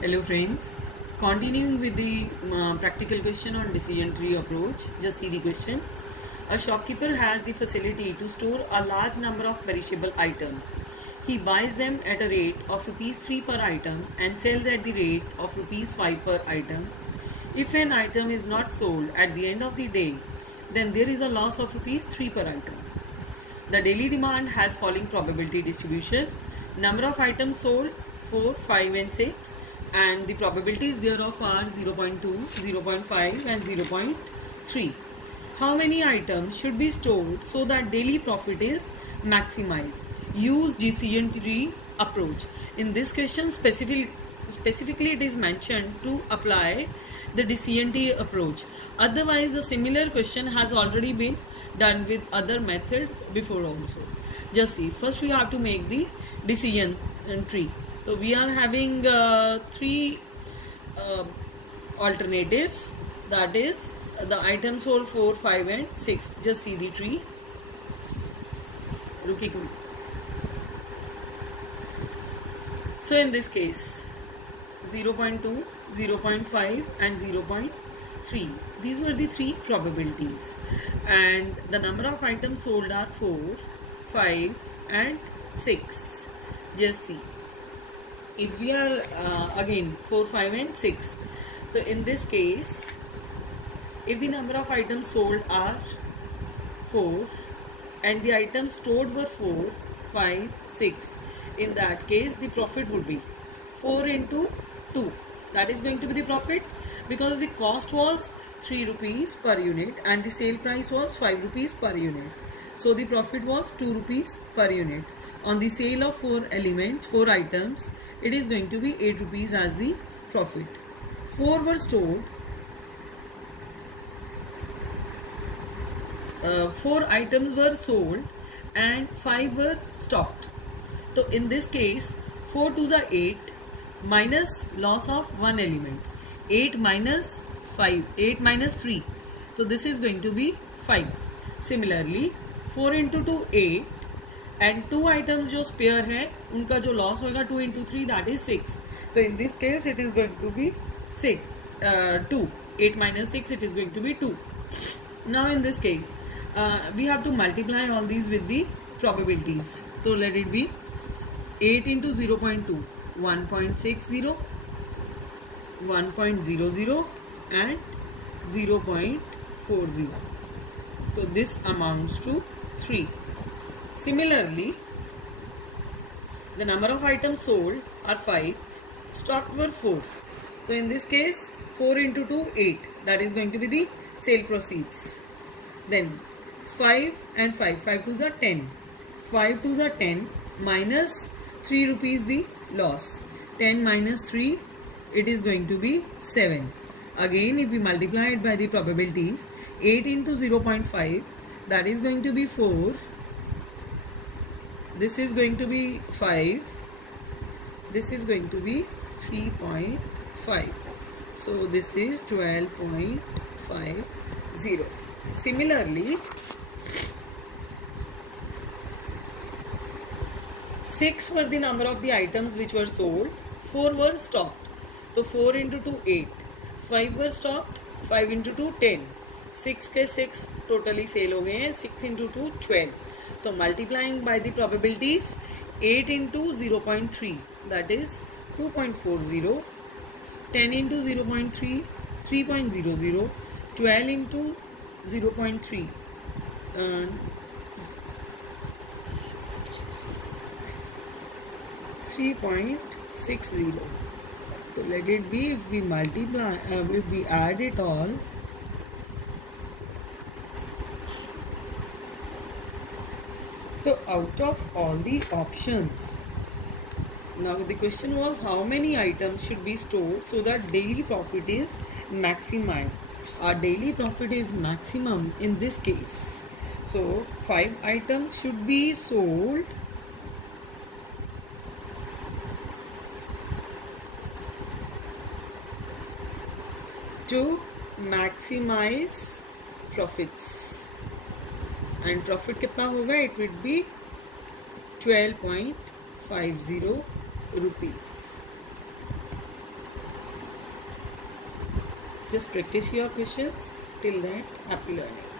Hello friends, continuing with the practical question on decision tree approach. Just see the question. A shopkeeper has the facility to store a large number of perishable items. He buys them at a rate of rupees 3 per item and sells at the rate of rupees 5 per item. If an item is not sold at the end of the day, then there is a loss of rupees 3 per item. The daily demand has falling probability distribution. Number of items sold 4, 5 and 6, and the probabilities thereof are 0.2, 0.5 and 0.3. How many items should be stored so that daily profit is maximized? Use decision tree approach. In this question specifically it is mentioned to apply the decision tree approach. Otherwise the similar question has already been done with other methods before also. Just see, first we have to make the decision tree. So we are having three alternatives, that is the items sold 4, 5 and 6. Just see the tree. So in this case 0.2, 0.5 and 0.3. These were the three probabilities, and the number of items sold are 4, 5 and 6. Just see, if we are again 4, 5 and 6. So in this case, if the number of items sold are 4 and the items stored were 4, 5, 6, in that case the profit would be 4 into 2. That is going to be the profit, because the cost was 3 rupees per unit and the sale price was 5 rupees per unit. So the profit was 2 rupees per unit. On the sale of 4 elements, 4 items, it is going to be 8 rupees as the profit. 4 were stored, 4 items were sold and 5 were stocked. So in this case 4 2s are 8 minus loss of 1 element, 8 minus 5, 8 minus 3, so this is going to be 5. Similarly 4 into 2 8 and 2 items जो spare है उनका जो loss होगा 2 into 3, that is 6. So in this case it is going to be 6, 2, 8 minus 6, it is going to be 2. Now in this case we have to multiply all these with the probabilities. So let it be 8 into 0.2, 1.60, 1.00 and 0.40. So this amounts to 3. Similarly, the number of items sold are 5, stocked were 4. So in this case 4 into 2, 8, that is going to be the sale proceeds. Then 5 and 5, 5 2s are 10, 5 2s are 10 minus 3 rupees the loss, 10 minus 3, it is going to be 7. Again if we multiply it by the probabilities, 8 into 0.5, that is going to be 4, this is going to be 5, this is going to be 3.5. So this is 12.50. Similarly 6 were the number of the items which were sold, 4 were stocked. So 4 into 2 8, 5 were stocked, 5 into 2 10, 6 के 6 totally sale हो गए हैं, 6 into 2 12. So multiplying by the probabilities, 8 into 0.3, that is 2.40, 10 into 0.3, 3.00, 12 into 0.3, 3.60. So let it be, if we multiply, if we add it all, so out of all the options, now the question was how many items should be stored so that daily profit is maximized. Our daily profit is maximum in this case. So 5 items should be sold to maximize profits, and profit कितना होगा, it would be 12.50 rupees. Just practice your questions. Till then, happy learning.